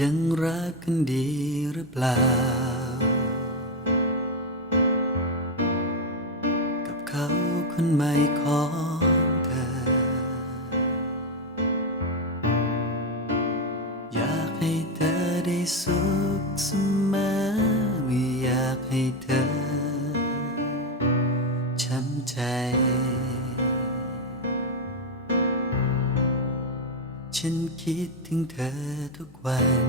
ยังรักกันดีหรือเปล่า กับเขาคนใหม่ของเธอ อยากให้เธอได้สุขเสมอไม่อยากให้เธอช้ำใจ ฉันคิดถึงเธอทุกวัน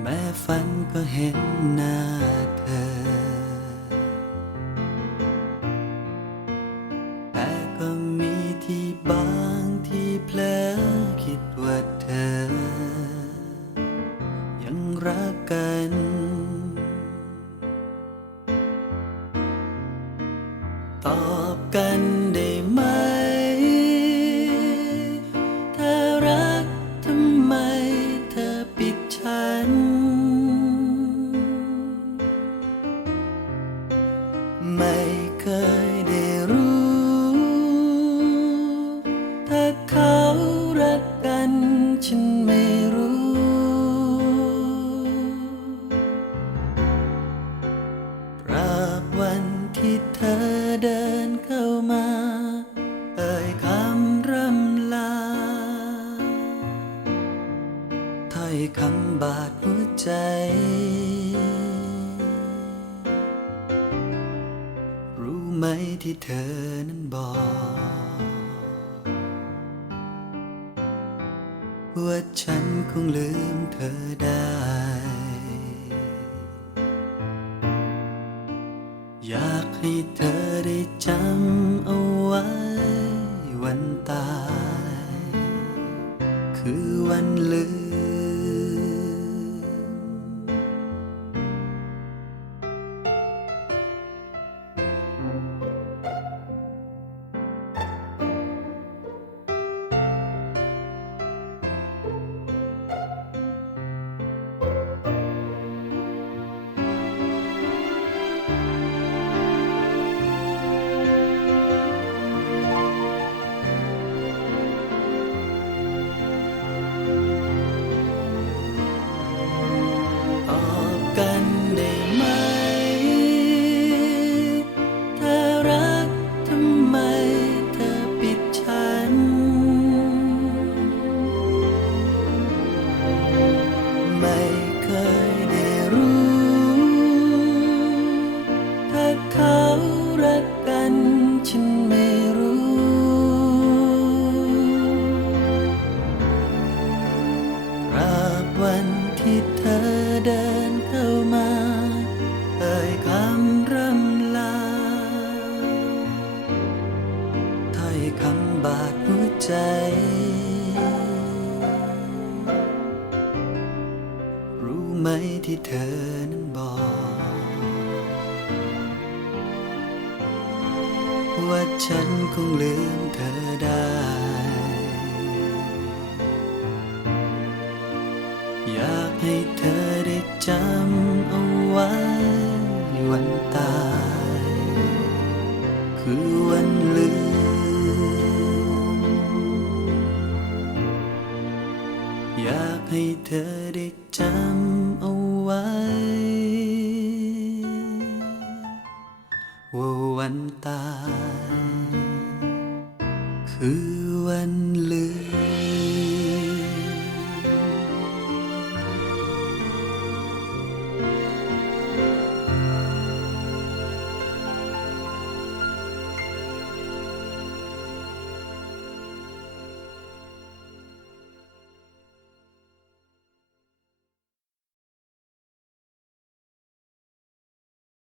แม้ฝันก็เห็นหน้าเธอ แต่ก็มีที่บางที่เพลอคิดว่าเธอ ยังรักกันตอบกันได้ไหม ที่เธอเดินเข้ามา เอ่ยคำร่ำลาถ้อยคำบาดหัวใจ รู้ไหมที่เธอนั้นบอก ว่าฉันคงลืมเธอได้ วันตาย คือวันลืม ใจ รู้ไหมที่เธอนั้นบอก ว่าฉันคงลืมเธอได้ อยากให้เธอได้จำเอาไว้วันตาย คือวัน ให้เธอได้จำเอาไว้ ว่าวันตาย คือวันลื